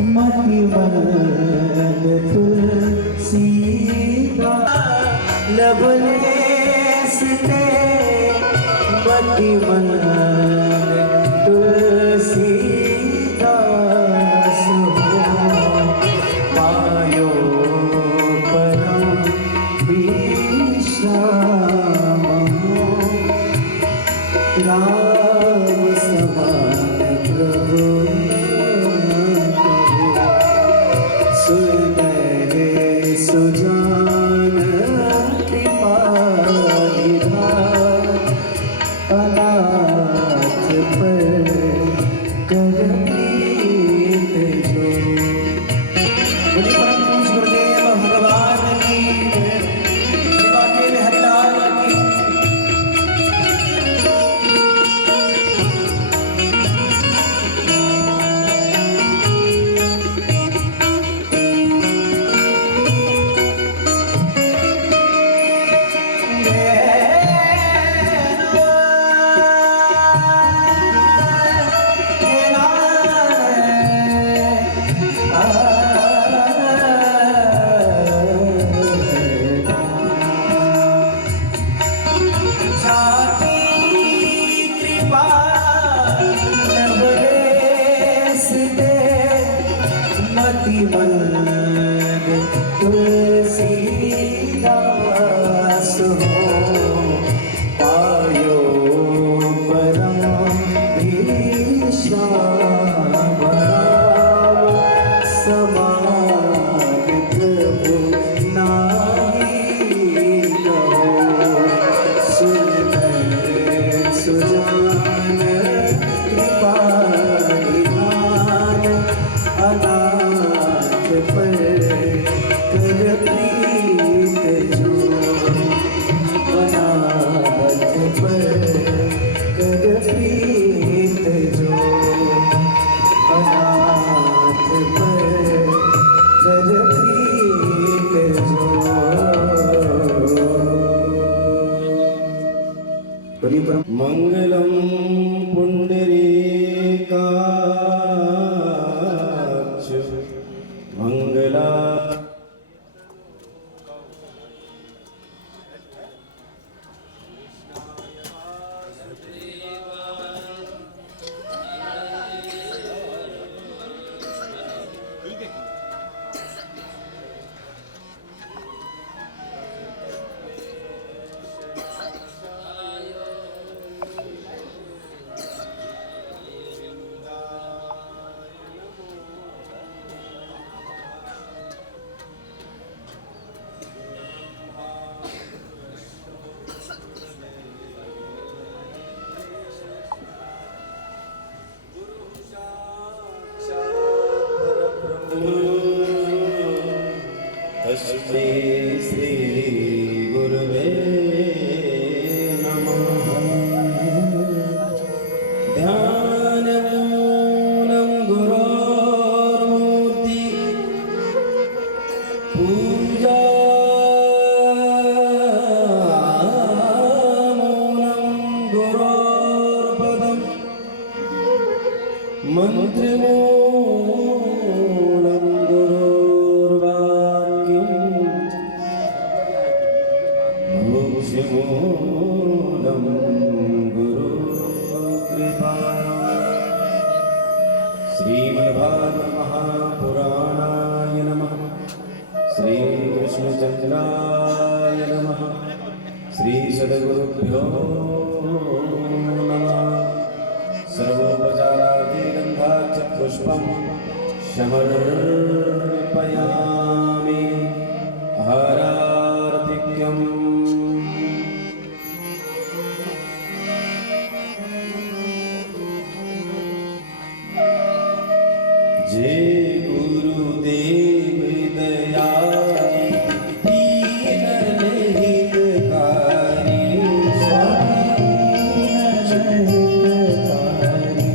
मति मन तुलसीदा लबलेस ते मति मन तुलसीदास हो पायो परम विश्राम हो राम समान प्रभु सुंदर सुजान कृपा अनाथ पर कर प्रीत जो। बोलिए परम पूज्य गुरुदेव भगवान की जय। देवादेव हरिलाल की। मति मन तुलसीदास हो पायो परम विश्राम समान प्रभु नाहि कहो सुंदर सुजान कृपा निधान अनाथ पर कर प्रीत जो। अनाथ पर कर प्रीत जो। अनाथ पर कर प्रीत जो। मंगलम पुंडरीकाक्ष मंगला तस्मै श्री गुरुवे नमः। ध्यानमूलं गुरोर्मूर्ति पूजामूलं गुरोर्पदम् मंत्रमूलं मोक्षमूलं गुरुकृपा। श्रीमद्भागवत महापुराणाय नमः। श्रीकृष्णचन्द्राय नमः। श्रीसद्गुरुभ्यो नमः। सर्वोपचारादि गन्धाच्च पुष्पं समर्पयामि। हारार्तिक्यम् जय गुरुदेव दयानि दीन हितकारी स्वामी हितकारी।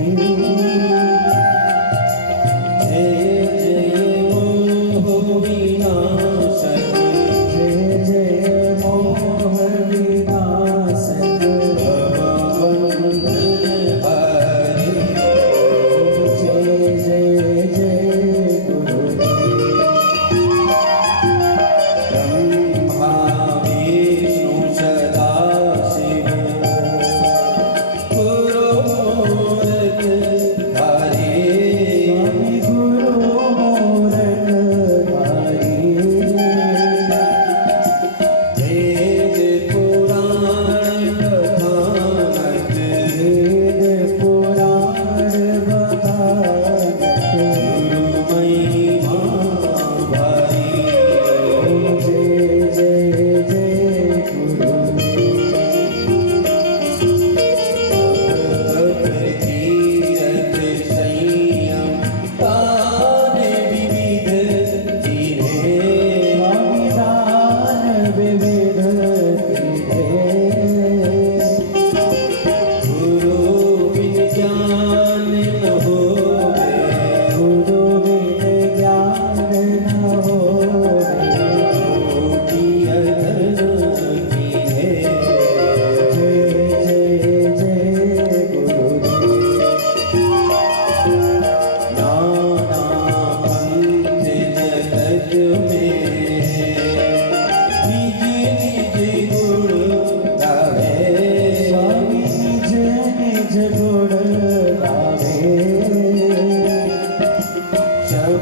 जय जय मोह विनाशक जय जय मोह विनाशक भवबंधन हरि। जय जय जय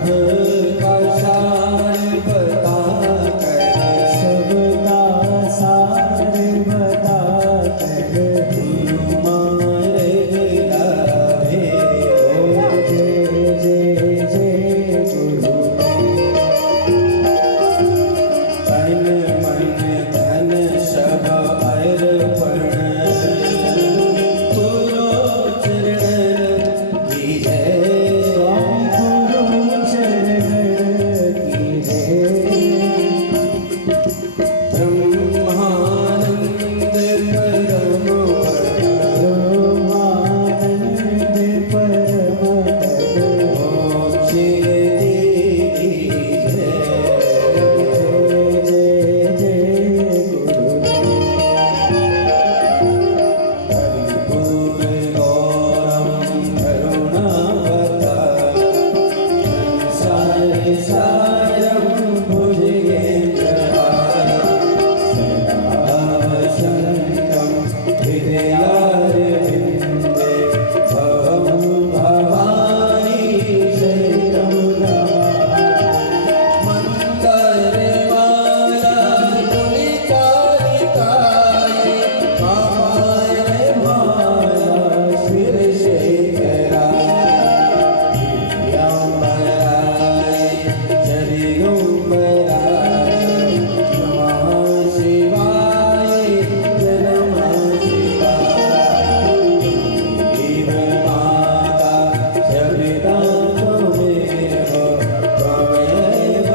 सबका सार बता कर सबका सार बता कर गुरु मारे लाभे हो। जय जय जय गुरु तन मन धन सब अर्पण गुरु चरण की जय। गुरु चरण की जय ब्रह्मानंद परम ब्रह्मानंद परम पद मोक्ष की जय। जय जय गुरु हरिपुर गौरम करुणावतार संसार सारम भुजगेन्द्रहार सदा वसन्तं हृदयारविन्दे भवं भवानी शरणं नमामि। मन्दरमाला तुलिकालिकायै कामायमाला शिरशेखराय दिव्याम्बराय जरिगुम्बराय नमः शिवाय नमः शिवाय। देव माता जपिता त्वमेव त्वमेव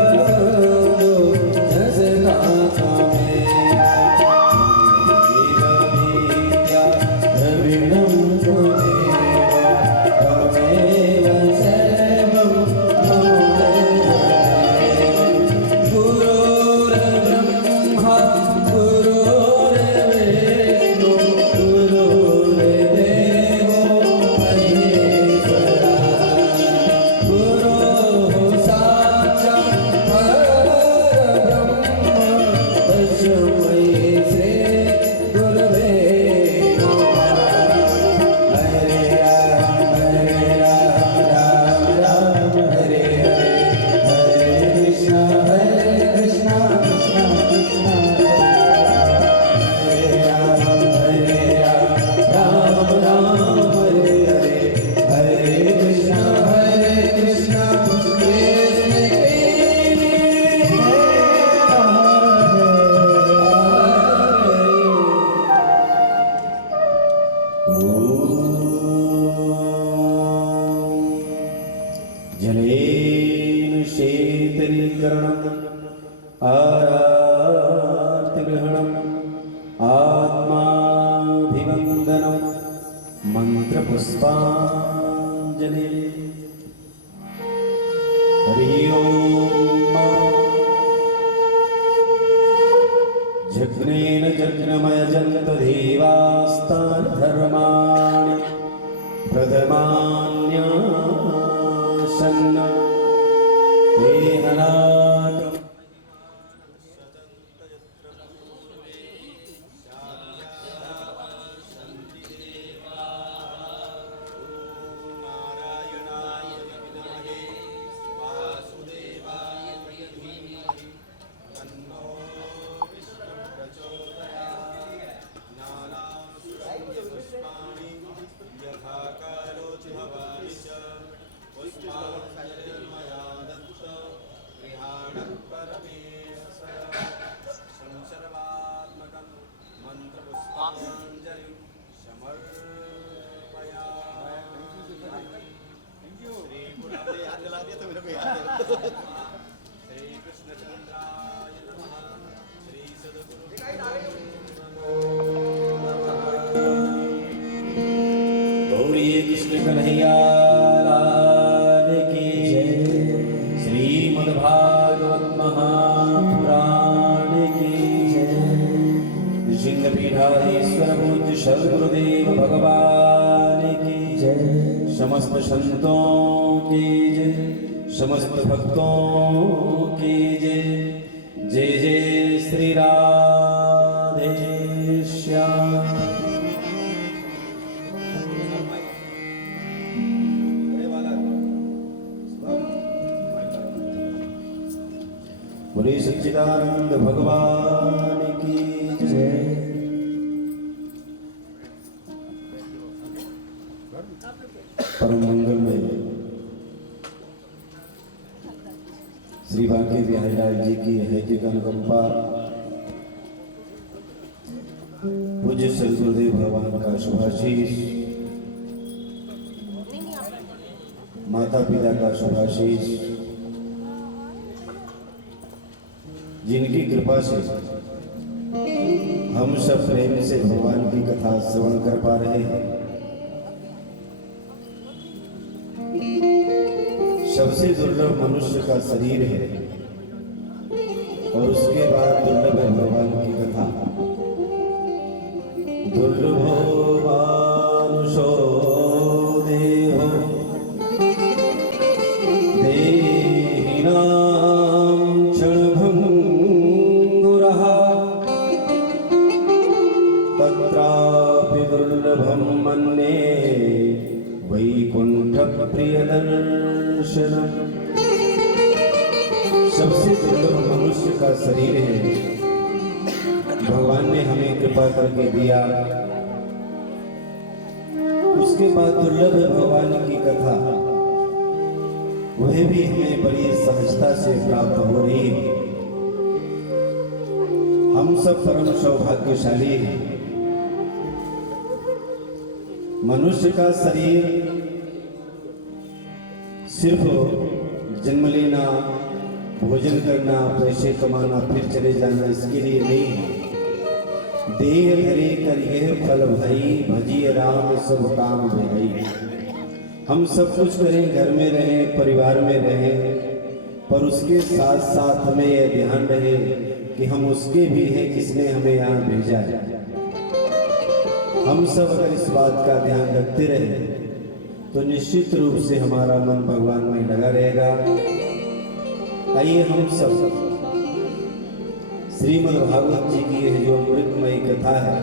जसदा त्वमेव विद्या द्रविणं त्वमेव त्वमेव सर्वं मम गुरुर्ब्रह्मा गुरुर्विष्णु गुरुर्देवो महेश्वरा गुरुः साक्षात् परब्रह्म तस्मै श्री गुरवे नमः। हरे राम राम राम हरे हरे हरे कृष्ण कृष्ण कृष्ण हरे राम राम राम हरे हरे हरे कृष्ण कृष्ण जलेन शीतलीकरणम् आरातिग्रहणम् आत्माभिवन्दनं मन्त्रपुष्पाञ्जलि। हरि ओम जग्नेन जग्नमयजन्त देवास्तान् धर्माणि प्रथमान्यासन् देहनाकम् गौरी कृष्ण कन्हैया लाल की जय। श्रीमद्भागवत महापुराण की जय। सिंहपीठाधीश्वर पूज्य सद्गुरुदेव भगवान की जय समस्त संतों की जय, समस्त भक्तों की जय। जय जय श्री राधे श्याम। बोले सच्चिदानंद भगवान की जय। परम मंगलमय श्री बांके बिहारी लाल जी की हैतिक अनुकंपा, पूज्य सदगुरुदेव भगवान का शुभाशीष, माता पिता का शुभाशीष, जिनकी कृपा से हम सब प्रेम से भगवान की कथा श्रवण कर पा रहे हैं। सबसे दुर्लभ मनुष्य का शरीर है और उसके बाद दुर्लभ है भगवान की कथा। दुर्लभो मानुषो देहो देहिनां क्षणभंगुरः तत्रापि दुर्लभं मन्ये वैकुंठ प्रियदर्शनम्। सबसे दुर्लभ मनुष्य का शरीर है, भगवान ने हमें कृपा करके दिया। उसके बाद दुर्लभ है भगवान की कथा, वह भी हमें बड़ी सहजता से प्राप्त हो रही है। हम सब परम सौभाग्यशाली हैं। मनुष्य का शरीर सिर्फ जन्म लेना, भोजन करना, पैसे कमाना, फिर चले जाना, इसके लिए नहीं है। देह धरे करिए फल भई, भजिए राम सब काम भई। हम सब कुछ करें, घर में रहें, परिवार में रहें, पर उसके साथ साथ हमें यह ध्यान रहे कि हम उसके भी हैं जिसने हमें यहाँ भेजा है। हम सब अगर इस बात का ध्यान रखते रहे तो निश्चित रूप से हमारा मन भगवान में लगा रहेगा। आइए हम सब श्रीमद् भागवत जी की यह जो अमृतमयी कथा है,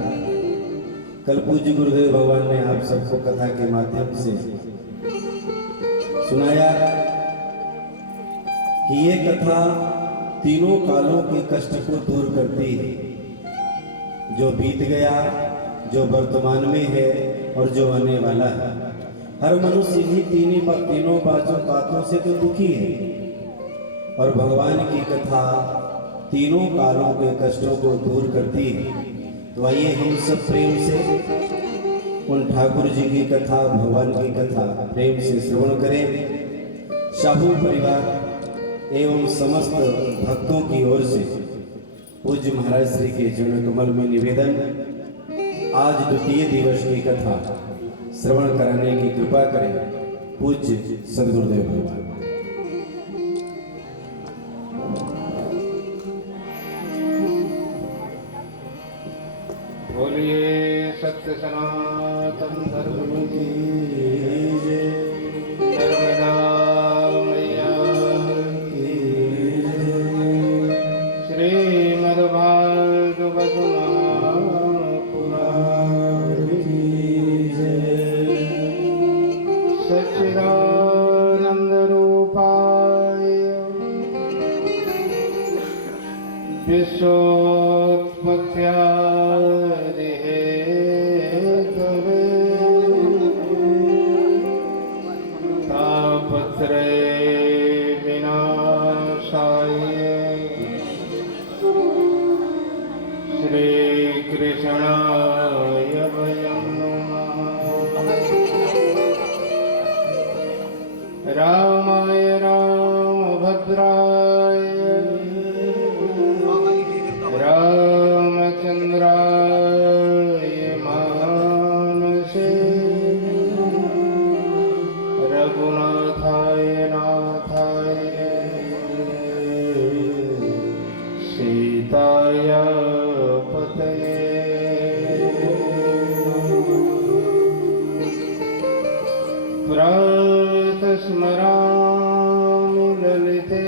कल पूज्य गुरुदेव भगवान ने आप सबको कथा के माध्यम से सुनाया कि ये कथा तीनों कालों के कष्ट को दूर करती है, जो बीत गया, जो वर्तमान में है और जो आने वाला है। हर मनुष्य इन्हीं तीनों बातों से तो दुखी है, और भगवान की कथा तीनों कालों के कष्टों को दूर करती है। तो आइए हम सब प्रेम से उन ठाकुर जी की कथा, भगवान की कथा प्रेम से श्रवण करें। शाहू परिवार एवं समस्त भक्तों की ओर से पूज्य महाराज श्री के चरण कमल में निवेदन, आज द्वितीय दिवस की कथा श्रवण कराने की कृपा करें पूज्य सदगुरुदेव भगवान। बोलिए सत्य सनातन धर्म की जय। नर्मदा मैया की जय। श्रीमद्भागवत महापुराण की जय। सच्चिदानंद रूपाय विश्वोत्पत्त्यादि हेतवे तापत्रय विनाशाय श्रीकृष्णाय वयं नमः। रामाय रामभद्राय रामचंद्राय मानसे रघुनाथाय नाथाय सीताय पतये प्रातः स्मरामि ललिते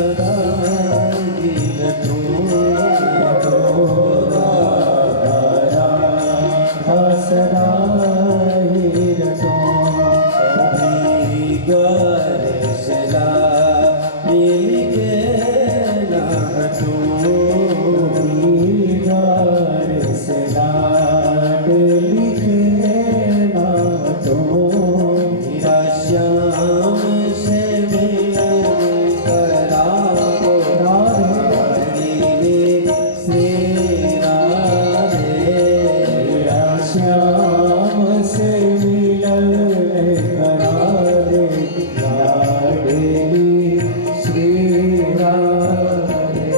सदा गिरतों सदा ही रटो गरसला मिल के ना हटूं गार से लाड लिखे ना तो मेरा श्याम से मिलन कराओ राधे श्री राधे श्याम से मिलन करा दे लाडली श्री राधे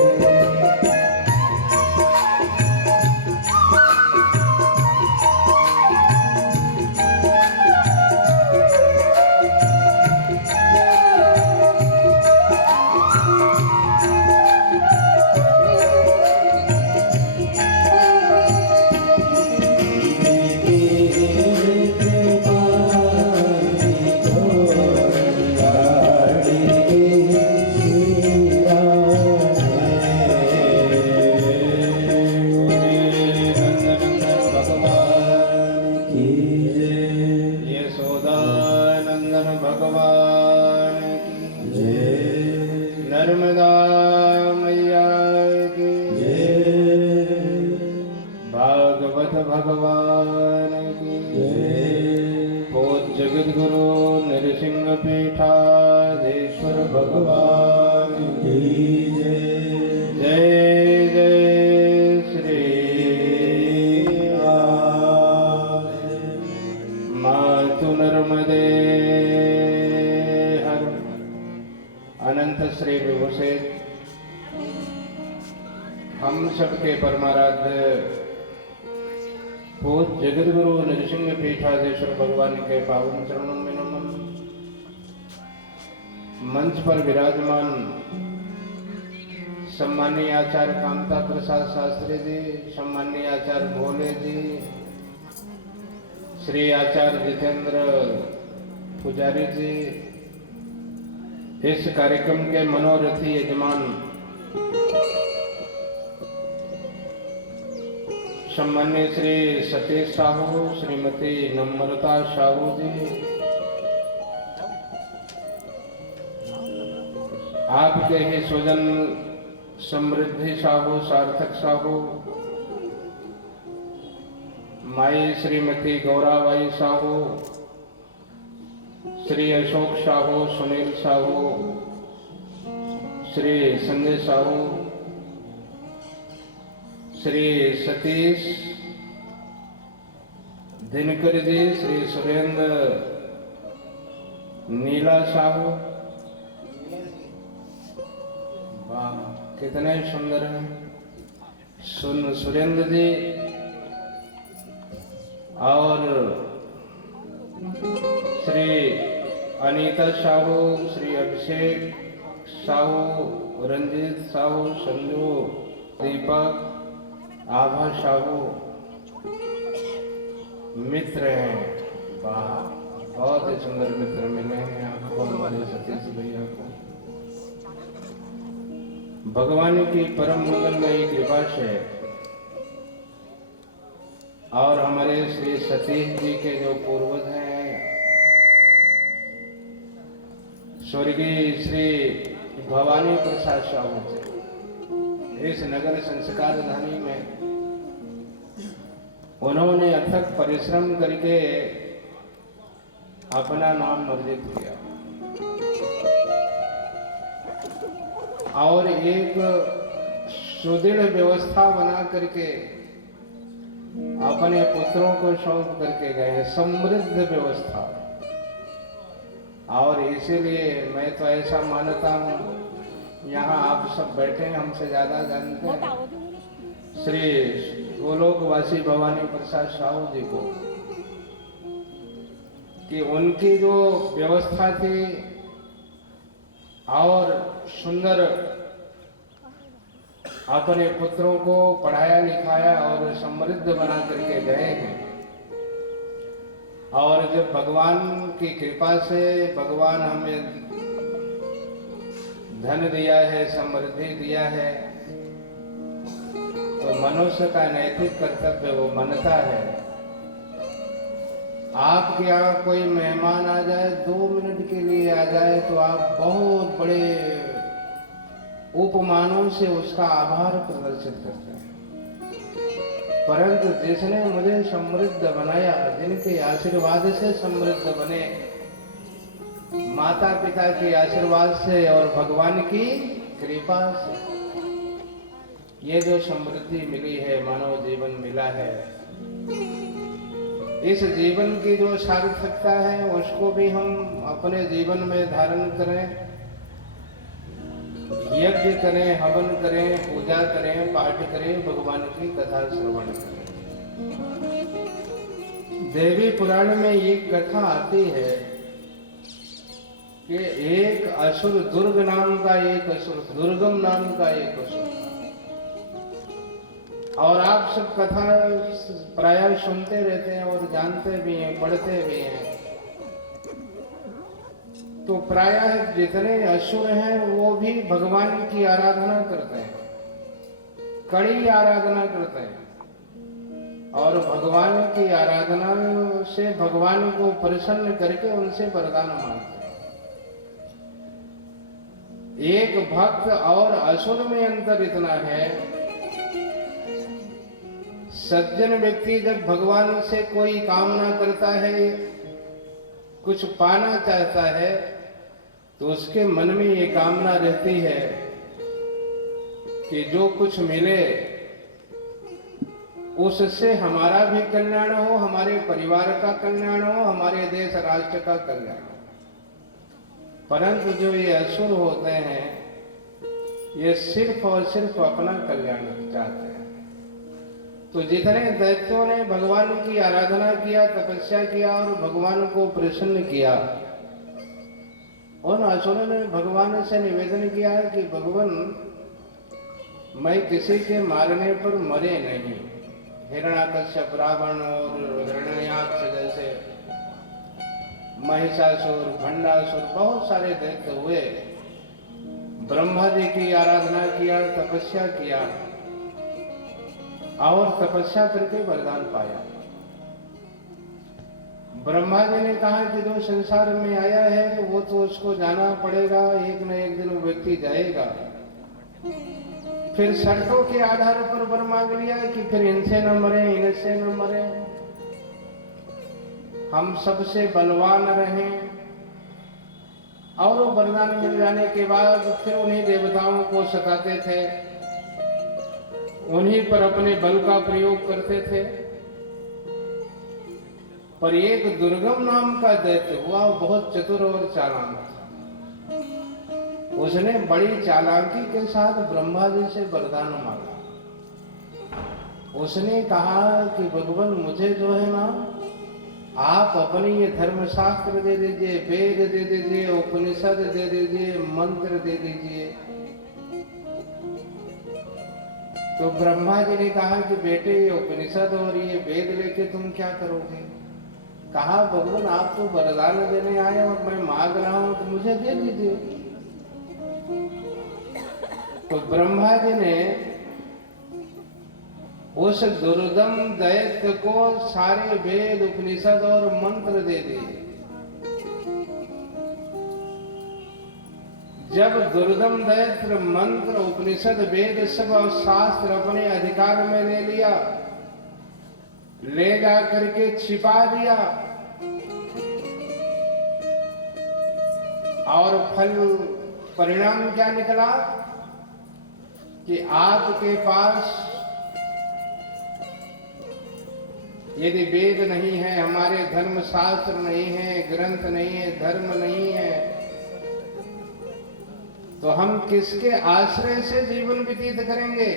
यशोदानंदन भगवान की नर्मदा मैया की भागवत भगवान की पूज्य जगद्गुरु नृसिंह पीठाधीश्वर भगवान की जय जय श्री मातु नर्मदे हर अनंत श्री विभूषित हम सबके परमाराध्य पूज्य जगद्गुरु नृसिंह पीठाधीश्वर भगवान के पावन चरणों में नमन। मंच पर विराजमान सम्मानीय आचार्य कामता प्रसाद शास्त्री जी, सम्मानीय आचार्य भोले जी, श्री आचार्य जितेंद्र पुजारी जी, इस कार्यक्रम के मनोरथी यजमान सम्मान्य श्री सतीश साहू, श्रीमती नम्रता साहू जी, आपके ही स्वजन समृद्धि साहू, सार्थक साहू, माई श्रीमती गौराबाई साहू, श्री अशोक साहू, सुनील साहू, श्री संजय साहू, श्री सतीश दिनकर जी, श्री सुरेंद्र नीला साहू, वाह कितने सुंदर हैं सुरेंद्र जी, और श्री अनीता साहू, श्री अभिषेक साहू, रंजीत साहू, संजू, दीपक, आभा साहू मित्र हैं। वाह बहुत ही सुंदर मित्र मिले हैं आपको, हमारे सतीश भैया को। भगवान की परम मंगलमयी कृपा से और हमारे श्री सतीश जी के जो पूर्वज हैं, स्वर्गीय श्री भवानी प्रसाद साहू जी, इस नगर संस्कार धानी में उन्होंने अथक परिश्रम करके अपना नाम अर्जित किया और एक सुदृढ़ व्यवस्था बना करके अपने पुत्रों को सौंप करके गए, समृद्ध व्यवस्था। और इसीलिए मैं तो ऐसा मानता हूँ, यहाँ आप सब बैठे हैं, हमसे ज्यादा जानते हैं श्री गोलोकवासी भवानी प्रसाद साहू जी को, कि उनकी जो व्यवस्था थी और सुंदर अपने पुत्रों को पढ़ाया लिखाया और समृद्ध बना करके गए हैं। और जब भगवान की कृपा से भगवान हमें धन दिया है, समृद्धि दिया है, तो मनुष्य का नैतिक कर्तव्य वो मनता है। आपके यहाँ कोई मेहमान आ जाए, 2 मिनट के लिए आ जाए, तो आप बहुत बड़े उपमानों से उसका आभार प्रदर्शित करते हैं। परंतु जिसने मुझे समृद्ध बनाया, जिनके आशीर्वाद से समृद्ध बने, माता पिता के आशीर्वाद से और भगवान की कृपा से ये जो समृद्धि मिली है, मानव जीवन मिला है, इस जीवन की जो सार्थकता है उसको भी हम अपने जीवन में धारण करें, यज्ञ करें, हवन करें, पूजा करें, पाठ करें, भगवान की कथा श्रवण करें। देवी पुराण में ये कथा आती है कि एक असुर, दुर्ग नाम का एक असुर, दुर्गम नाम का एक असुर, और आप सब कथा प्रायः सुनते रहते हैं और जानते भी हैं, पढ़ते भी हैं। तो प्रायः जितने असुर हैं वो भी भगवान की आराधना करते हैं, कड़ी आराधना करते हैं, और भगवान की आराधना से भगवान को प्रसन्न करके उनसे वरदान मांगते हैं। एक भक्त और असुर में अंतर इतना है, सज्जन व्यक्ति जब भगवान से कोई कामना करता है, कुछ पाना चाहता है, तो उसके मन में ये कामना रहती है कि जो कुछ मिले उससे हमारा भी कल्याण हो, हमारे परिवार का कल्याण हो, हमारे देश राष्ट्र का कल्याण हो। परंतु जो ये असुर होते हैं, ये सिर्फ और सिर्फ अपना कल्याण चाहते हैं। तो जितने दैत्यों ने भगवान की आराधना किया, तपस्या किया और भगवान को प्रसन्न किया, उन असुरों ने भगवान से निवेदन किया है कि भगवान, मैं किसी के मारने पर मरे नहीं। हिरण्याकश्यप, रावण और हिरण्याक्ष जैसे महिषासुर, भंडासुर, बहुत सारे दैत्य हुए। ब्रह्मा जी की आराधना किया, तपस्या किया और तपस्या करके वरदान पाया। ब्रह्मा जी ने कहा कि जो संसार में आया है वो तो उसको जाना पड़ेगा, एक न एक दिन वो व्यक्ति जाएगा। फिर शर्तों के आधार पर वर मांग लिया कि फिर इनसे न मरे, इनसे न मरे, हम सबसे बलवान रहें। और वो वरदान मिल जाने के बाद फिर उन्हीं देवताओं को सताते थे, उन्हीं पर अपने बल का प्रयोग करते थे। पर एक दुर्गम नाम का दैत्य हुआ, बहुत चतुर और चालाक था। उसने बड़ी चालाकी के साथ ब्रह्मा जी से वरदान मांगा। उसने कहा कि भगवान, मुझे जो है ना, आप अपने ये धर्मशास्त्र दे दीजिए, वेद दे दीजिए, उपनिषद दे दीजिए, मंत्र दे दीजिए। तो ब्रह्मा जी ने कहा कि बेटे, ये उपनिषद और ये वेद लेके तुम क्या करोगे? कहा भगवान, आप तो वरदान देने आए और मैं मांग रहा हूं, तो मुझे दे दीजिए। तो ब्रह्मा जी ने उस दुर्गम दैत्य को सारे वेद, उपनिषद और मंत्र दे दिए। जब दुर्गम दैत्य मंत्र, उपनिषद, वेद सब शास्त्र अपने अधिकार में ले लिया, ले जा करके छिपा दिया, और फल परिणाम क्या निकला कि आपके पास यदि वेद नहीं है, हमारे धर्म शास्त्र नहीं है, ग्रंथ नहीं है, धर्म नहीं है, तो हम किसके आश्रय से जीवन व्यतीत करेंगे?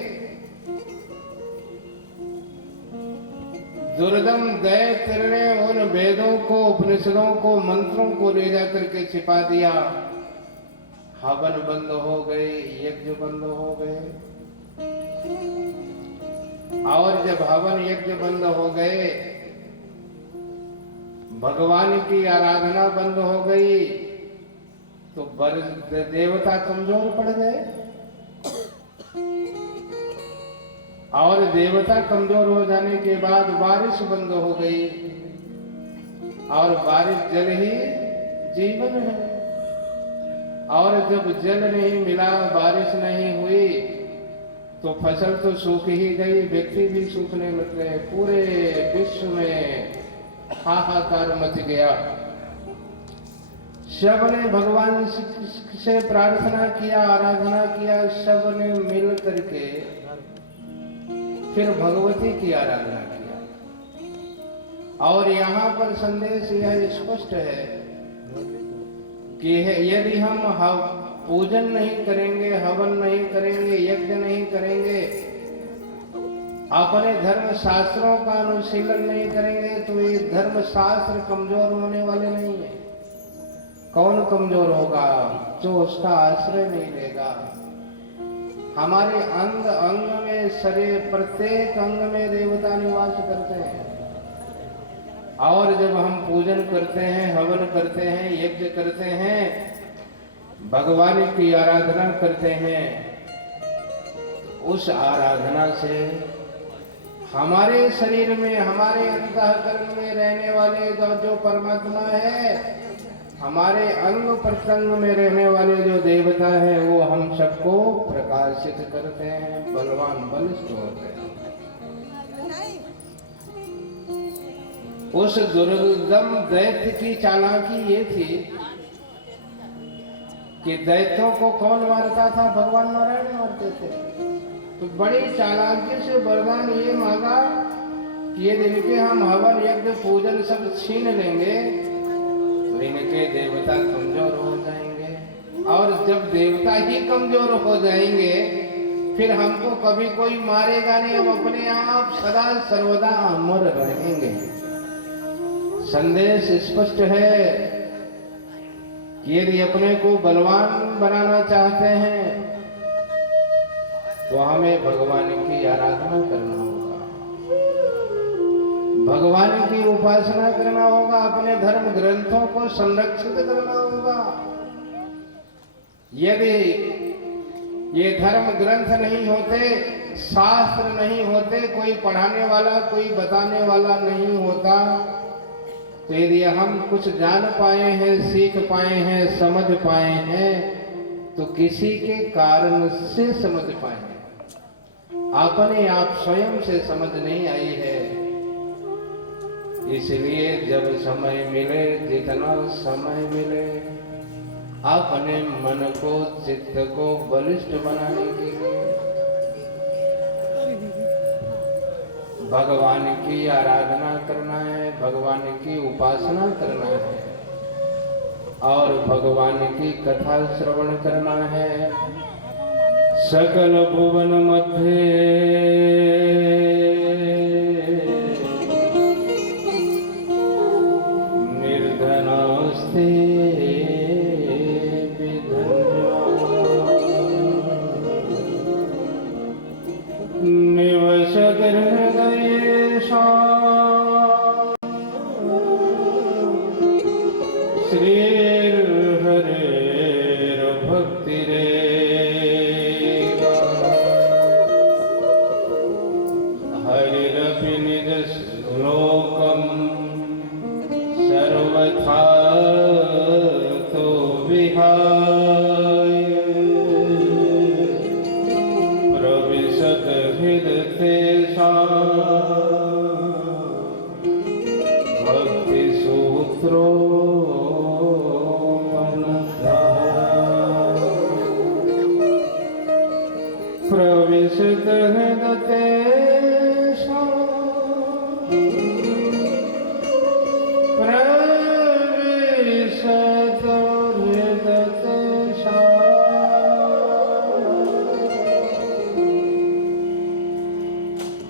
दुर्गम दैत्य ने उन वेदों को, उपनिषदों को, मंत्रों को ले जाकर के छिपा दिया। हवन बंद हो गए, यज्ञ बंद हो गए, और जब हवन यज्ञ बंद हो गए, भगवान की आराधना बंद हो गई, तो देवता कमजोर पड़ गए, और देवता कमजोर हो जाने के बाद बारिश बंद हो गई, और बारिश जल ही जीवन है। और जब जल नहीं मिला, बारिश नहीं हुई, तो फसल तो सूख ही गई, व्यक्ति भी सूखने लग गए, पूरे विश्व में हाहाकार मच गया। सब ने भगवान से प्रार्थना किया, आराधना किया, सब ने मिल करके फिर भगवती की आराधना किया। और यहाँ पर संदेश यह स्पष्ट है कि यदि हम पूजन नहीं करेंगे, हवन नहीं करेंगे, यज्ञ नहीं करेंगे, अपने धर्म शास्त्रों का अनुशीलन नहीं करेंगे, तो ये धर्म शास्त्र कमजोर होने वाले नहीं है। कौन कमजोर होगा? जो उसका आश्रय नहीं लेगा। हमारे अंग अंग में, शरीर प्रत्येक अंग में देवता निवास करते हैं, और जब हम पूजन करते हैं, हवन करते हैं, यज्ञ करते हैं, भगवान की आराधना करते हैं, उस आराधना से हमारे शरीर में, हमारे अंतःकरण में रहने वाले जो परमात्मा है, हमारे अंग प्रत्यंग में रहने वाले जो देवता है, वो हम सबको प्रकाशित करते हैं, बलवान बलिष्ठ होते हैं। उस दुर्गम दैत्य की चालाकी ये थी कि दैत्यों को कौन मारता था? भगवान नारायण मारते थे। तो बड़ी चालाकी से वरदान ये मांगा कि ये दिन के हम हवन यज्ञ पूजन सब छीन लेंगे, तो इनके देवता कमजोर हो जाएंगे, और जब देवता ही कमजोर हो जाएंगे, फिर हमको कभी कोई मारेगा नहीं, हम अपने आप सदा सर्वदा अमर रहेंगे। संदेश स्पष्ट है कि यदि अपने को बलवान बनाना चाहते हैं, तो हमें भगवान की आराधना करना होगा, भगवान की उपासना करना होगा, अपने धर्म ग्रंथों को संरक्षित करना होगा। यदि ये धर्म ग्रंथ नहीं होते, शास्त्र नहीं होते, कोई पढ़ाने वाला, कोई बताने वाला नहीं होता, तो यदि हम कुछ जान पाए हैं, सीख पाए हैं, समझ पाए हैं, तो किसी के कारण से समझ पाए हैं, अपने आप स्वयं से समझ नहीं आई है। इसलिए जब समय मिले, जितना समय मिले, अपने मन को, चित्त को बलिष्ठ बनाने के लिए भगवान की आराधना करना है, भगवान की उपासना करना है, और भगवान की कथा श्रवण करना है। सकल भुवन मध्य निर्धनास्ते निवस भक्ति सूत्रो प्रविशत हृदते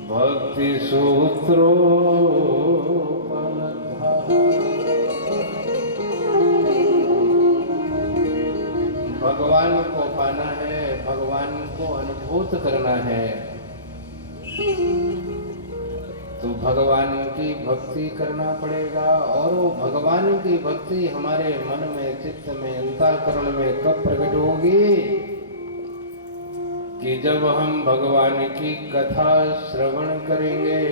भक्ति सूत्रो भगवान को पाना है, भगवान को अनुभूत करना है, तो भगवान की भक्ति करना पड़ेगा। और वो भगवान की भक्ति हमारे मन में, चित्त में, अंतःकरण में कब प्रकट होगी? कि जब हम भगवान की कथा श्रवण करेंगे।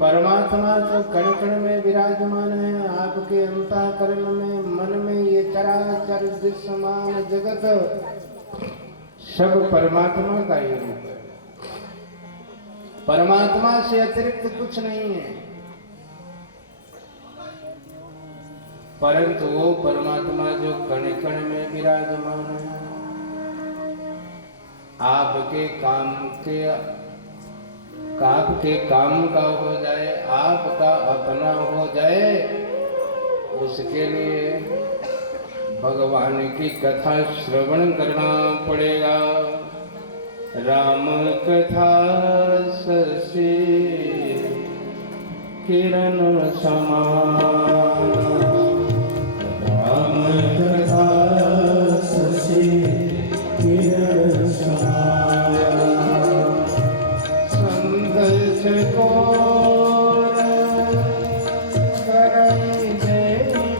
परमात्मा तो कण कण में विराजमान है, आपके अंतःकरण में, मन में। ये चराचर दृश्यमान जगत सब परमात्मा का ही रूप है। परमात्मा से अतिरिक्त कुछ नहीं है। परंतु वो परमात्मा जो कण कण में विराजमान है, आपके काम का हो जाए, आपका अपना हो जाए, उसके लिए भगवान की कथा श्रवण करना पड़ेगा। राम कथा शशि किरण समान, राम कथा शशि किरण समान, संदेश को करई दे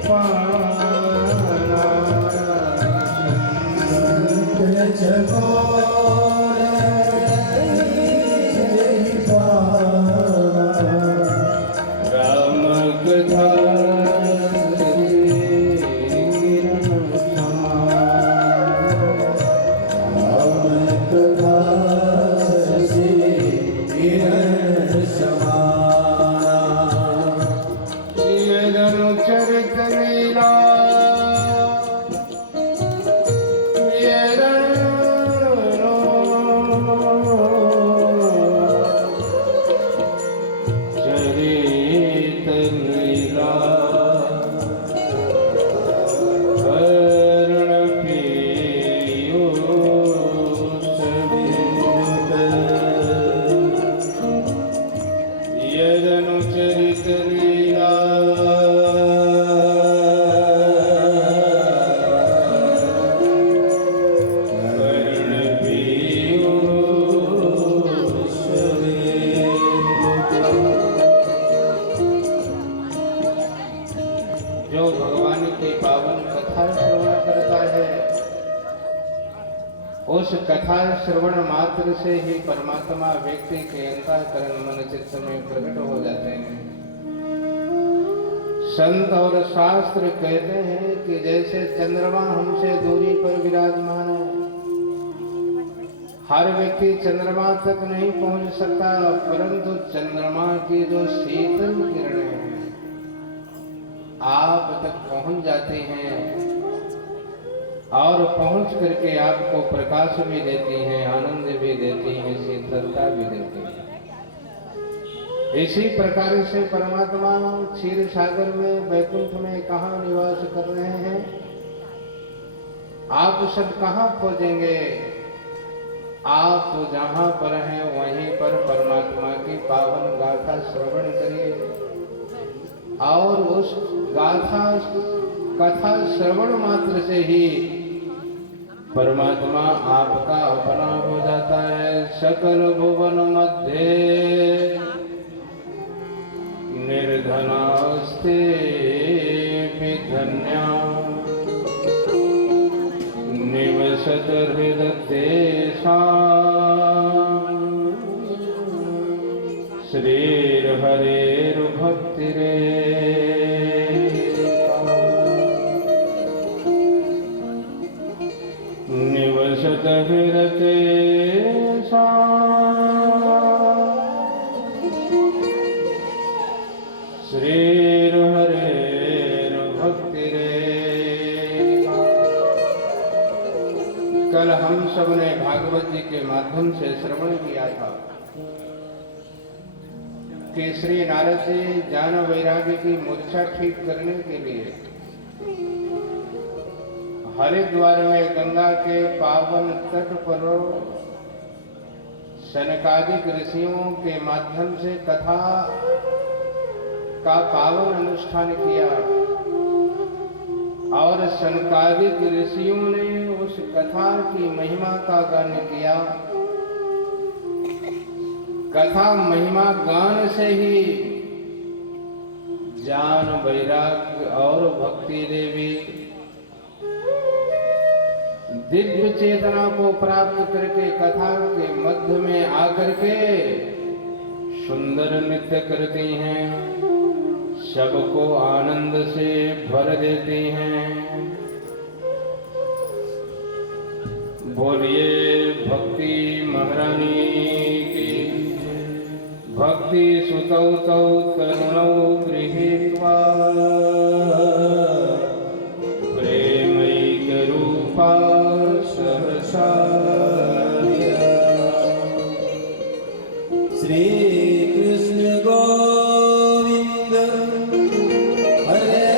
पाना, संदेश को उस कथा श्रवण मात्र से ही परमात्मा व्यक्ति के अंतःकरण मन चित्त में प्रकट हो जाते हैं। संत और शास्त्र कहते हैं कि जैसे चंद्रमा हमसे दूरी पर विराजमान है, हर व्यक्ति चंद्रमा तक नहीं पहुंच सकता, परंतु चंद्रमा की जो शीतल किरणें हैं आप तक पहुंच जाती हैं और पहुंच करके आपको प्रकाश भी देती हैं, आनंद भी देती हैं, शीतलता भी देती हैं। इसी प्रकार से परमात्मा क्षीर सागर में, वैकुंठ में कहाँ निवास कर रहे हैं? आप सब कहाँ पहुंचेंगे? आप जहां पर हैं वहीं पर परमात्मा की पावन गाथा श्रवण करिए और उस गाथा कथा श्रवण मात्र से ही परमात्मा आपका अपना हो जाता है। सकल भुवन मध्य निर्धनास्ते विधन्या निवसत हृदय श्रीर्हरेर्भक्तिरे निवसत हृदय श्रीर्हरेर्भक्तिरे। कल हम सब ने भागवत जी के माध्यम से श्रवण किया था कि श्री नारद जी ज्ञान वैराग्य की मूर्छा ठीक करने के लिए हरिद्वार में गंगा के पावन तट पर सनकादिक ऋषियों के माध्यम से कथा का पावन अनुष्ठान किया और सनकादिक ऋषियों ने उस कथा की महिमा का गान किया कथा महिमा गान से ही ज्ञान वैराग्य और भक्ति देवी दिव्य चेतना को प्राप्त करके कथा के मध्य में आकर के सुंदर नृत्य करती हैं, सबको आनंद से भर देती हैं। बोलिए भक्ति महारानी की। भक्ति सुतौ तौ तरुणौ गृहीत्वा प्रेमैक रूपा सहसा श्री कृष्ण गोविंद हरे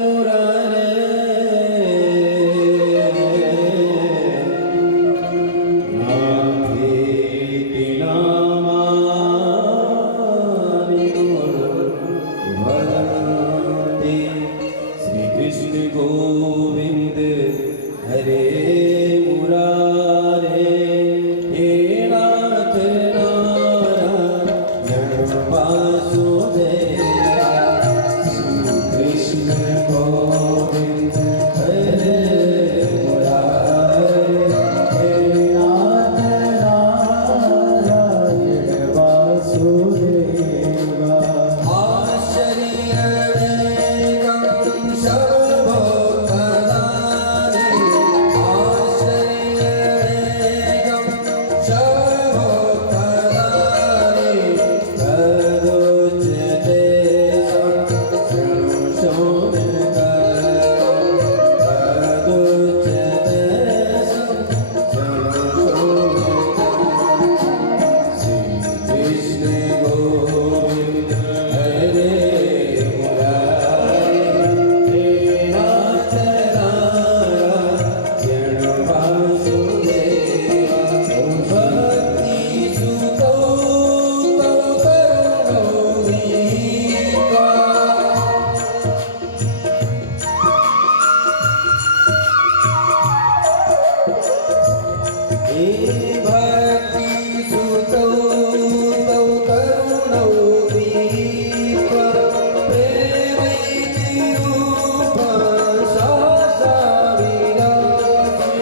मुरारे नाथेति नामानि भजन्ति। श्री कृष्ण गोविंद हरे मुरारे हे नाथ नारायण वासुदेव। श्री कृष्ण गोविंद हरे मुरारे हे नाथ नारायण वासुदेव। आश्चर्यमेकं सर्वभूतधारी, आश्चर्यमेकं सर्वभूतधारी, तदुच्यते संशोधनकरं, तदुच्यते संशोधनकरं। श्री कृष्ण गोविंद हरे मुरारे हे नाथ नारायण वासुदेव। भक्ति सुतौ तौ तरुणौ गृहीत्वा हे भक्ति सुतौ तौ तरुणौ गृहीत्वा प्रेमैकी रूप सहसा विराजे।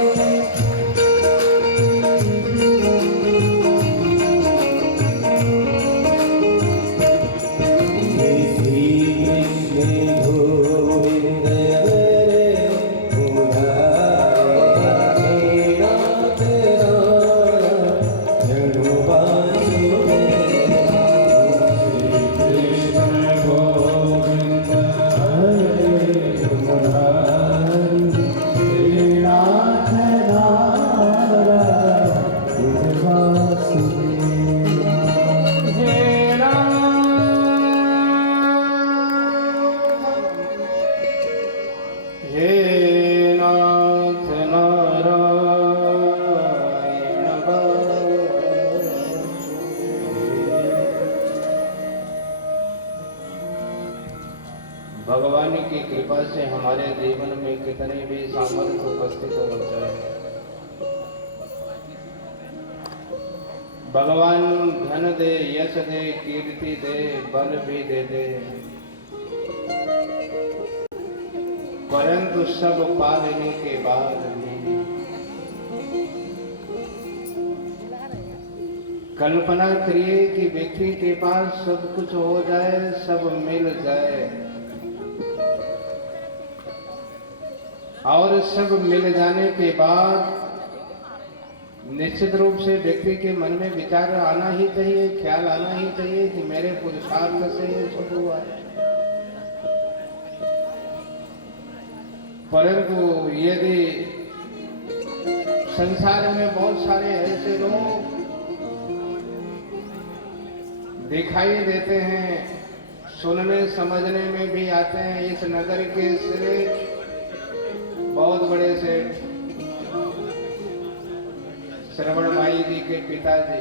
श्री कृष्ण गोविंद हरे मुरारे हे नाथ नारायण वासुदेव। श्री कृष्ण गोविंद हरे मुरारे हे नाथ नारायण वासुदेव। हे नाथ नारायण भगवान की कृपा से हमारे जीवन में कितने भी सामर्थ्य उपस्थित हो जाए, भगवान धन दे, यश दे, कीर्ति दे, बल भी दे दे, परंतु सब पा लेने के बाद भी कल्पना करिए कि व्यक्ति के पास सब कुछ हो जाए, सब मिल जाए, और सब मिल जाने के बाद निश्चित रूप से व्यक्ति के मन में विचार आना ही चाहिए, ख्याल आना ही चाहिए कि मेरे पुरुषार्थ से ये सब हुआ है। परंतु यदि संसार में बहुत सारे ऐसे लोग दिखाई देते हैं, सुनने समझने में भी आते हैं, इस नगर के श्रेष्ठ बहुत बड़े सेठ श्रवण माई जी के पिताजी,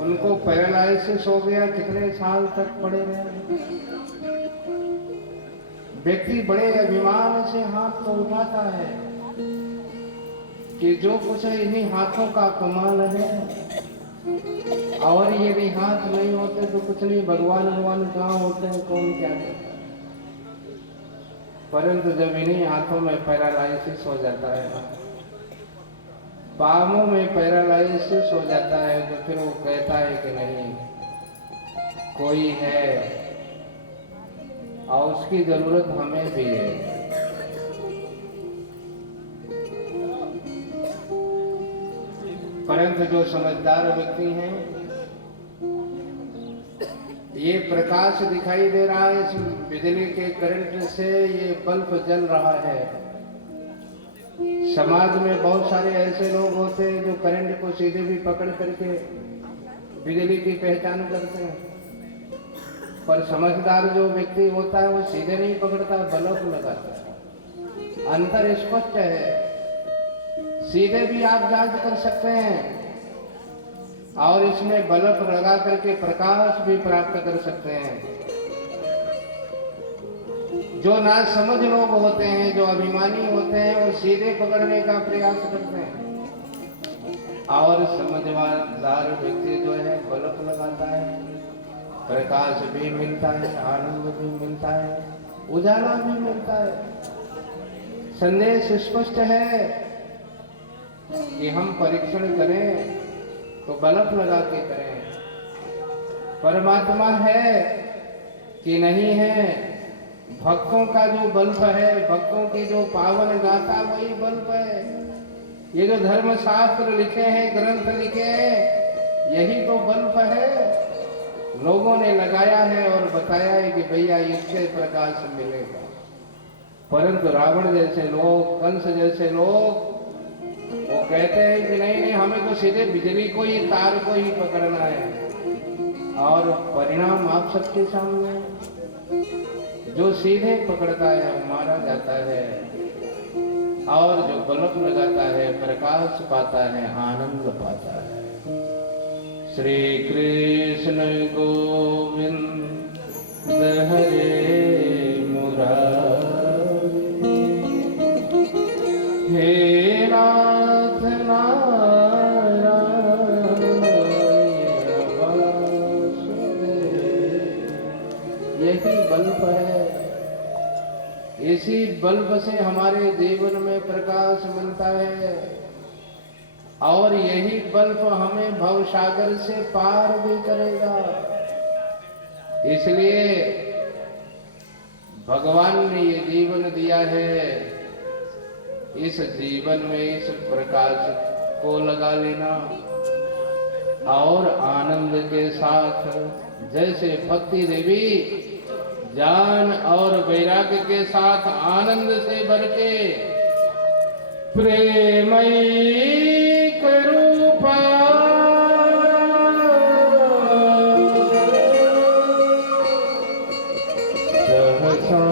उनको पैरालाइसिस हो गया, कितने साल तक पड़े रहे। व्यक्ति बड़े अभिमान से हाथ तो उठाता है, कि जो कुछ है इन्हीं हाथों का कमाल है, और यदि हाथ नहीं होते तो कुछ नहीं, भगवान भगवान कहाँ होते हैं, कौन क्या करता है। परंतु जब इन्हीं हाथों में पैरालाइसिस हो जाता है, पाँवों में पैरालाइसिस हो जाता है, तो फिर वो कहता है कि नहीं कोई है और उसकी जरूरत हमें भी है। परंतु जो समझदार व्यक्ति हैं, ये प्रकाश दिखाई दे रहा है, इस बिजली के करंट से ये बल्ब जल रहा है। समाज में बहुत सारे ऐसे लोग होते हैं जो करंट को सीधे भी पकड़ करके बिजली की पहचान करते हैं, पर समझदार जो व्यक्ति होता है वो सीधे नहीं पकड़ता, बल्ब लगाता है। अंतर स्पष्ट है। सीधे भी आप जांच कर सकते हैं और इसमें बल्ब लगा करके प्रकाश भी प्राप्त कर सकते हैं। जो ना समझ लोग होते हैं, जो अभिमानी होते हैं, वो सीधे पकड़ने का प्रयास करते हैं, और समझदार व्यक्ति जो है बल्ब लगाता है, प्रकाश भी मिलता है, आनंद भी मिलता है, उजाला भी मिलता है। संदेश स्पष्ट है कि हम परीक्षण करें तो बल्ब लगा के करें। परमात्मा है कि नहीं है, भक्तों का जो बल्ब है, भक्तों की जो पावन गाथा वही बल्ब है। ये जो धर्म शास्त्र लिखे हैं, ग्रंथ लिखे हैं, यही तो बल्ब है। लोगों ने लगाया है और बताया है कि भैया इससे प्रकाश मिलेगा। परंतु रावण जैसे लोग, कंस जैसे लोग, वो कहते हैं कि नहीं नहीं, हमें तो सीधे बिजली को ही, तार को ही पकड़ना है। और परिणाम आप सबके सामने, जो सीधे पकड़ता है वो मारा जाता है, और जो बल्ब लगाता है प्रकाश पाता है, आनंद पाता है। श्री कृष्ण गोविंद हरे मुरारी, हे नाथ नारायण वासुदेव। यही बल्ब है। इसी बल्ब से हमारे जीवन में प्रकाश मिलता है, और यही बल्ब हमें भव सागर से पार भी करेगा। इसलिए भगवान ने ये जीवन दिया है, इस जीवन में इस प्रकाश को लगा लेना, और आनंद के साथ, जैसे भक्ति देवी ज्ञान और वैराग्य के साथ आनंद से भर के प्रेमयी करूपा सहसा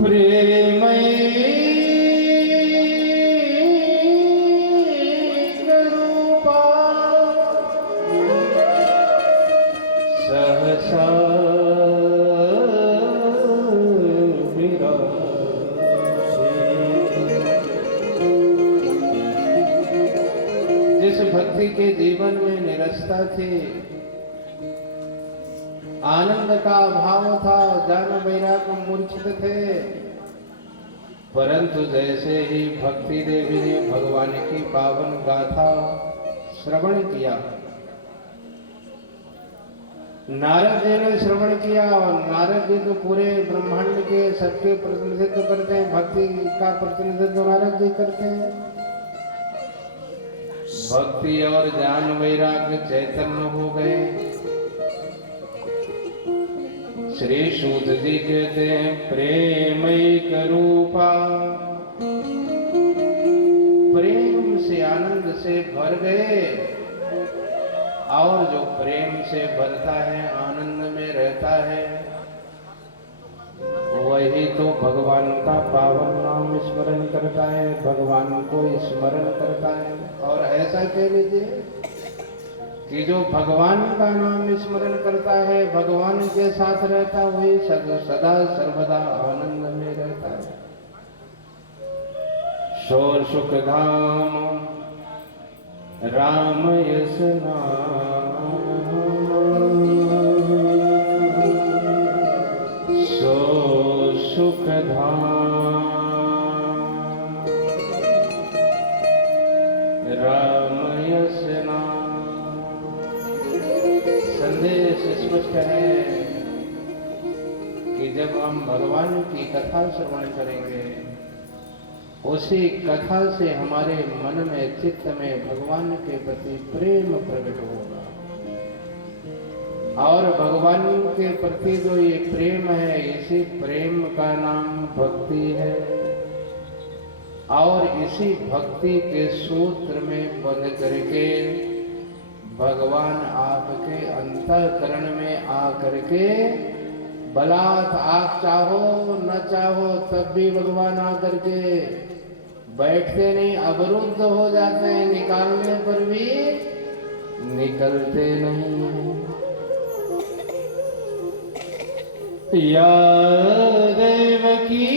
प्रेमयी करूपा सहसा जिस भक्ति के जीवन में निरस्ता थी, आनंद का अभाव था, ज्ञान वैराग्य मूर्छित थे, परंतु जैसे ही भक्ति देवी ने भगवान की पावन गाथा श्रवण किया, नारद जी ने श्रवण किया, और नारद जी तो पूरे ब्रह्मांड के सबके प्रतिनिधित्व करते हैं, भक्ति का प्रतिनिधित्व नारद जी करते हैं। भक्ति और ज्ञान वैराग्य चैतन्य हो गए। श्री सूत जी कहते हैं प्रेमैक रूपा, प्रेम से आनंद से भर गए, और जो प्रेम से भरता है, आनंद में रहता है, वही तो भगवान का पावन नाम स्मरण करता है, भगवान को स्मरण करता है। और ऐसा कह लीजिए कि जो भगवान का नाम स्मरण करता है, भगवान के साथ रहता, वही सदा सर्वदा आनंद में रहता है। सो सुख धाम राम यस नाम, सो सुख धाम राम यस नाम। संदेश स्पष्ट है कि जब हम भगवान की कथा श्रवण करेंगे, उसी कथा से हमारे मन में, चित्त में भगवान के प्रति प्रेम प्रकट होगा। और भगवान के प्रति जो ये प्रेम है, इसी प्रेम का नाम भक्ति है। और इसी भक्ति के सूत्र में बंध करके भगवान आपके अंतःकरण में आकर के, बलात् आप चाहो न चाहो तब भी भगवान आकर के बैठते नहीं, अवरुद्ध हो जाते हैं, निकालने पर भी निकलते नहीं। या देवकी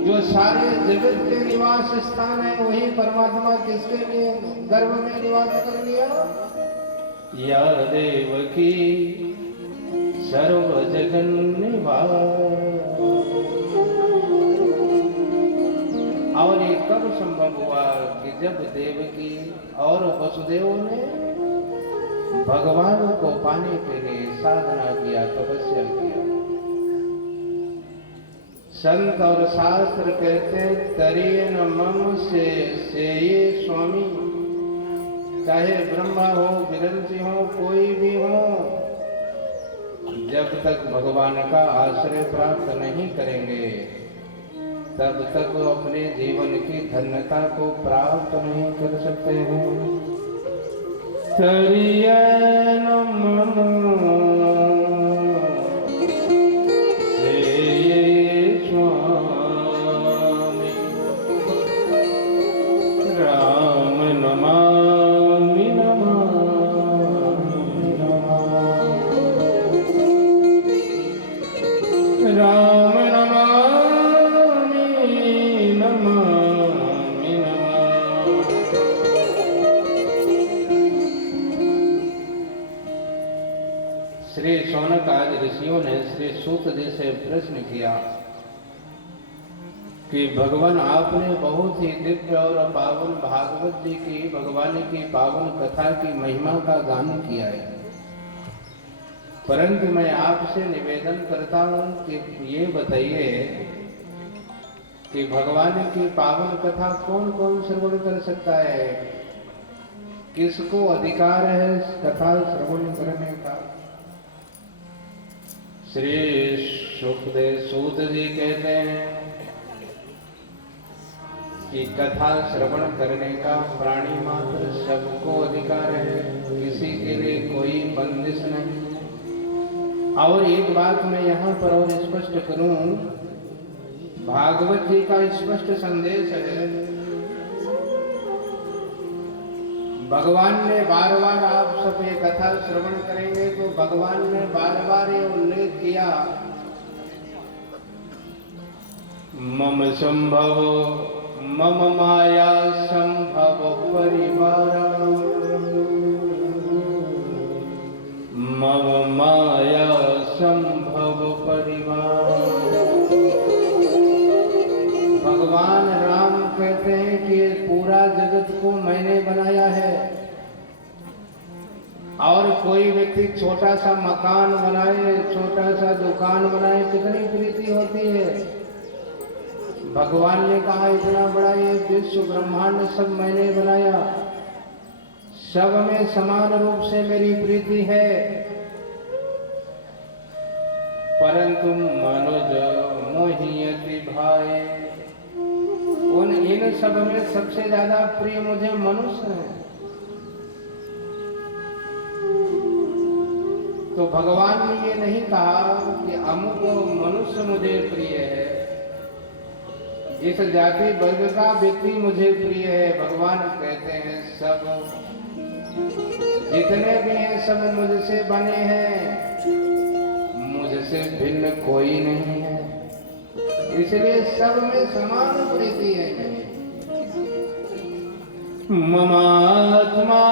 जो सारे जगत के निवास स्थान है, वही परमात्मा किसके लिए गर्भ में निवास कर लिया? या देवकी सर्व जगन निवास। और ये कब संभव हुआ? कि जब देवकी और वसुदेव ने भगवान को पाने के लिए साधना किया, तपस्या किया। संत और शास्त्र कहते तरियन मम से ये स्वामी, चाहे ब्रह्मा हो, विरंची हो, कोई भी हो, जब तक भगवान का आश्रय प्राप्त नहीं करेंगे, तब तक वो अपने जीवन की धन्यता को प्राप्त नहीं कर सकते हैं। तरियन मम श्री शौनक आदि ऋषियों ने श्री सूत जी से प्रश्न किया कि भगवान आपने बहुत ही दिव्य और पावन भागवत जी की, भगवान की पावन कथा की महिमा का गान किया है, परंतु मैं आपसे निवेदन करता हूं कि ये बताइए कि भगवान की पावन कथा कौन कौन श्रवण कर सकता है? किसको अधिकार है कथा श्रवण करने का? श्री सुखदेव सूत जी कहते हैं कि कथा श्रवण करने का प्राणी मात्र सबको अधिकार है, किसी के लिए कोई बंदिश नहीं। और एक बात मैं यहाँ पर और स्पष्ट करूं, भागवत जी का स्पष्ट संदेश है, भगवान ने बार बार, आप सब ये कथा श्रवण करेंगे तो भगवान ने बार बार ये उल्लेख किया, मम संभव मम माया संभव परिवार, मम माया संभव परिवार। भगवान राम कहते हैं कि पूरा जगत को मैंने बनाया है। और कोई व्यक्ति छोटा सा मकान बनाए, छोटा सा दुकान बनाए, कितनी प्रीति होती है। भगवान ने कहा इतना बड़ा ये विश्व ब्रह्मांड सब मैंने बनाया, सब में समान रूप से मेरी प्रीति है। परंतु मनुज मोहियति भाए। इन सब में सबसे ज्यादा प्रिय मुझे मनुष्य है। तो भगवान ने ये नहीं कहा कि अमुक मनुष्य मुझे प्रिय है, इस जाति वर्ग का व्यक्ति मुझे प्रिय है। भगवान कहते हैं सब जितने भी हैं सब मुझसे बने हैं, मुझसे भिन्न कोई नहीं है, इसलिए सब में समान प्रीति है मेरी। ममात्मा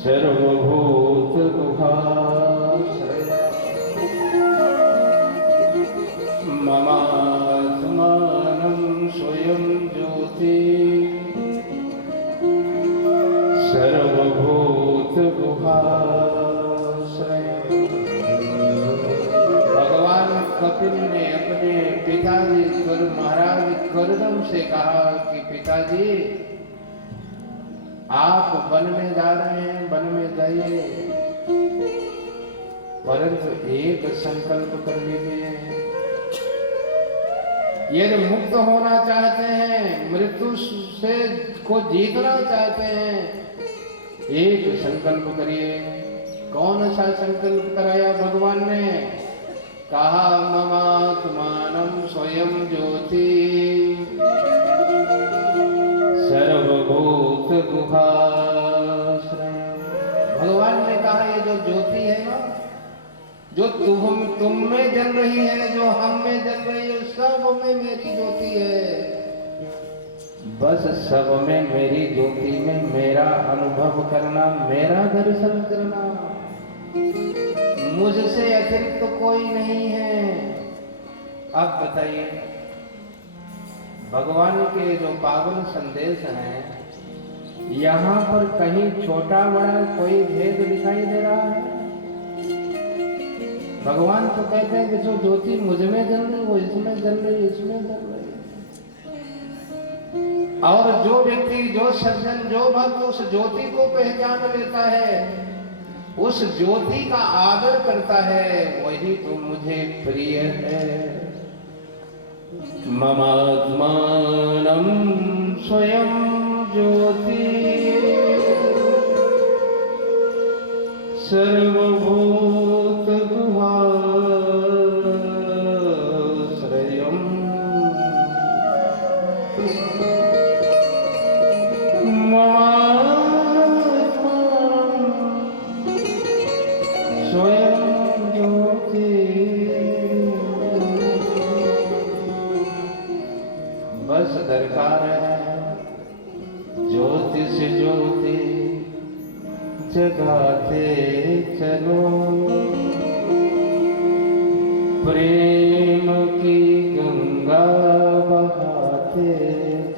सर्वभूत गुहाश्रय ममात्मानं स्वयं ज्योति सर्वभूत गुहाश्रय। भगवान कपिल ने अपने पिताजी महाराज करदम से कहा कि पिताजी आप वन में जा रहे हैं, वन में जाइए, परंतु एक संकल्प कर लीजिए। यदि मुक्त होना चाहते हैं, मृत्यु से को जीतना चाहते हैं, एक संकल्प करिए। कौन सा संकल्प कराया भगवान ने? कहा ममात्मानं स्वयं ज्योति सर्वभूत गुहाश्रय। भगवान ने कहा ये जो ज्योति है ना, जो तुम में जल रही है, जो हम में जल रही है, सब में मेरी ज्योति है। बस सब में मेरी ज्योति में मेरा अनुभव करना, मेरा दर्शन करना, मुझसे अतिरिक्त कोई नहीं है। अब बताइए, भगवान के जो पावन संदेश हैं, यहाँ पर कहीं छोटा बड़ा कोई भेद दिखाई दे रहा है? भगवान तो कहते हैं कि जो ज्योति मुझ में जल रही, वो इसमें जल रही, इसमें जल रही। और जो व्यक्ति, जो सज्जन, जो भक्त उस ज्योति को पहचान लेता है, उस ज्योति का आदर करता है, वही तो मुझे प्रिय है। ममात्मानं स्वयं ज्योति सर्वभूत गुहाश्रयम् ममात्मानं स्वयं ज्योति। बस दरकार है ज्योति से ज्योति जगाते चलो, प्रेम की गंगा बहाते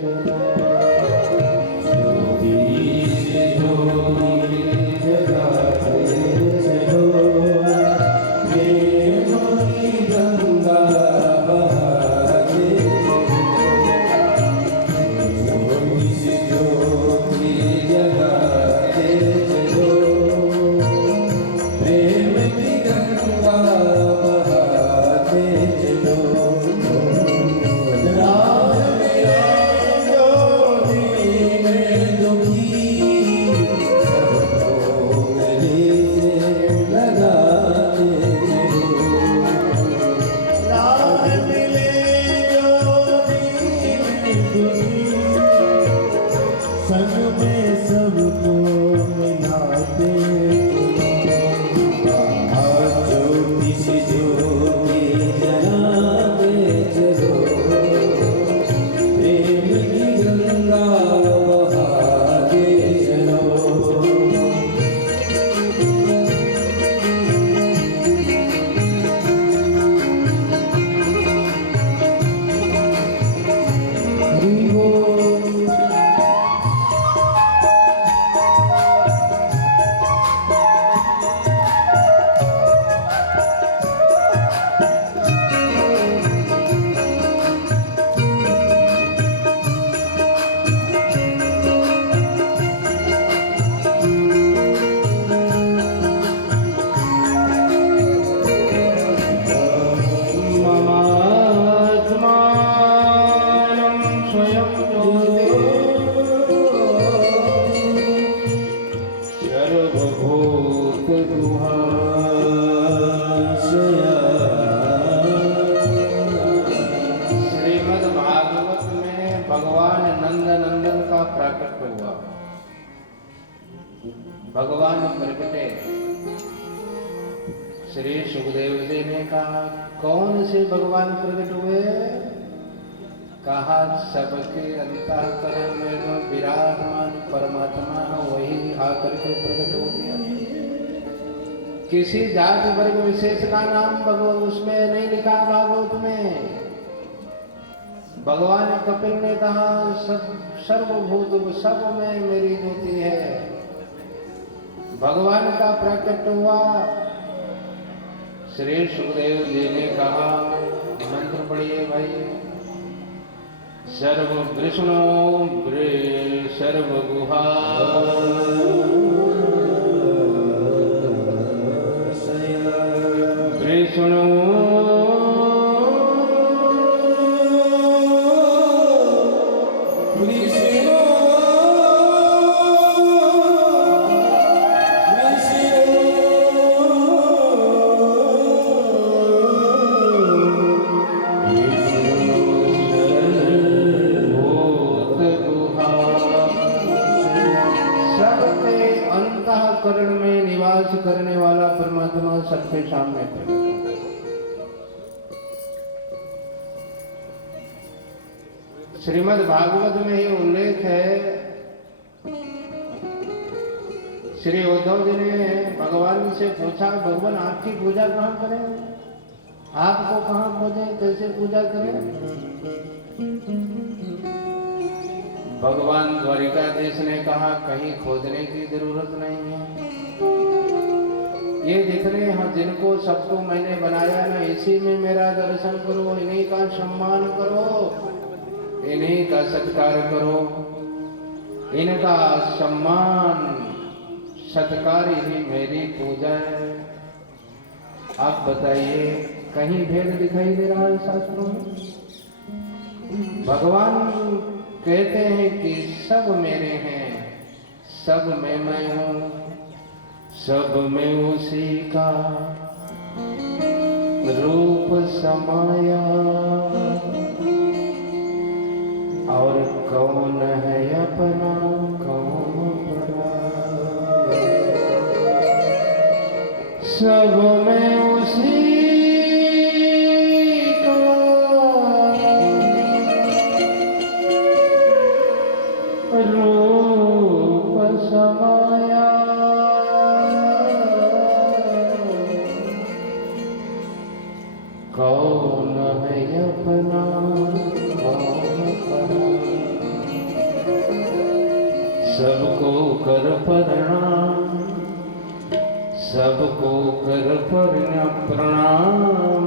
चलो। ज्योति से ज्योति जगाते चलो, प्रेम की गंगा बहाते चलो। ज्योति से ज्योति जगाते चलो, प्रेम की गंगा बहाते चलो। प्राकट हुआ। भगवान प्रकटे। श्री सुखदेव जी ने कहा, कौन से भगवान प्रकट हुए? कहा, सबके अंतःकरण में जो विराजमान परमात्मा है वही आकर के प्रकट हो गया। किसी जाति वर्ग विशेष का नाम भगवान उसमें नहीं लिखा भागवत में। भगवान कपिल ने कहा, सब सर्वभूत सब में मेरी ज्योति है। भगवान का प्रकट हुआ। श्री सुखदेव जी ने कहा, मंत्र पढ़िए भाई। सर्व विष्णु सर्व गुहा विष्णु करण में निवास करने वाला परमात्मा सबके सामने प्रकट। श्रीमद् भागवत में ही उल्लेख है। श्री उद्धव जी ने भगवान से पूछा, भगवान आपकी पूजा कहाँ करें? आपको कहाँ खोजें? कैसे पूजा करें? भगवान द्वारिकाधीश ने कहा, कहीं खोजने की जरूरत नहीं है। ये जितने जिनको सबको मैंने बनाया ना, इसी में मेरा दर्शन करो, इन्हीं का सम्मान करो, इन्हीं का सत्कार करो। इनका सम्मान सत्कार ही मेरी पूजा है। आप बताइए, कहीं भेद दिखाई दे रहा है शास्त्रों में? भगवान कहते हैं कि सब मेरे हैं, सब में मैं हूँ, सब में उसी का रूप समाया। और कौन है अपना कौन पराया? सब में उसी रूप समाया। कौन है अपना कौन पराया? सबको कर प्रणाम, सबको कर प्रणाम।